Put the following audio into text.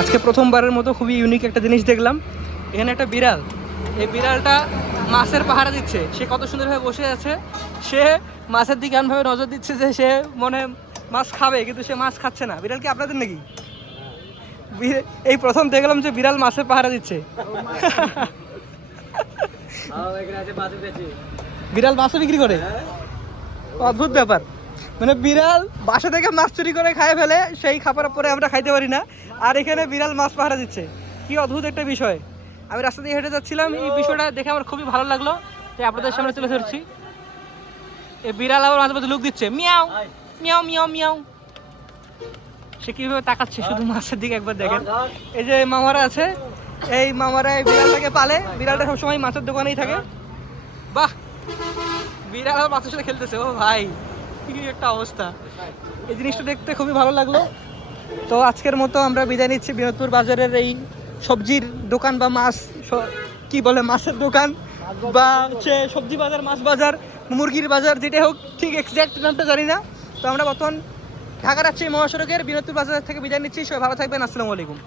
আজকে প্রথমবারের মতো খুবই ইউনিক একটা জিনিস দেখলাম। এখানে একটা বিড়াল। এই বিড়ালটা মাছের পাহারা দিচ্ছে। সে কত সুন্দরভাবে বসে আছে। সে মাছের দিকে এমনভাবে নজর দিচ্ছে যে সে মনে মাছ খাবে কিন্তু সে মাছ খাচ্ছে না। বিড়াল কি আপনাদের নাকি? এই প্রথম দেখলাম যে বিড়াল মাছের পাহারা দিচ্ছে। বিড়াল মাছও বিক্রি করে? অদ্ভুত ব্যাপার। মানে বিড়াল বাসা থেকে মাছ চুরি করে খায় ফেলে, সেই খাবার পরে আমরা খাইতে পারি না। আর এখানে বিড়াল মাছ পাহারা দিচ্ছে। কি অদ্ভুত একটা বিষয়। আমি রাস্তা দিয়ে হেঁটে যাচ্ছিলাম, এই বিষয়টা দেখে আমার খুবই ভালো লাগল। তাই আপনাদের সামনে তুলে ধরছি। এই বিড়াল আবার মাঝে মাঝে লুক দিচ্ছে, মিয়াও মিয়াও মিয়াও মিয়াও। সে কীভাবে তাকাচ্ছে শুধু মাছের দিকে একবার দেখেন। এই যে মামারা আছে, এই মামারা এই বিড়ালটাকে পালে। বিড়ালটা সবসময় মাছের দোকানেই থাকে। বাহ! বিড়াল আবার মাছের সাথে খেলতেছে, ও ভাই। একটা অবস্থা। এই জিনিসটা দেখতে খুবই ভালো লাগল। তো আজকের মতো আমরা বিদায় নিচ্ছি বিনোদপুর বাজারের এই সবজির দোকান বা মাছ কি বলে মাছের দোকান বা হচ্ছে সবজি বাজার, মাছ বাজার, মুরগির বাজার যেটা হোক, ঠিক এক্সাক্ট নামটা জানি না। তো আমরা বর্তমান ঢাকা রাজশাহী মহাসড়কের বিনোদপুর বাজার থেকে বিদায় নিচ্ছি। সবাই ভালো থাকবেন। আসসালামু আলাইকুম।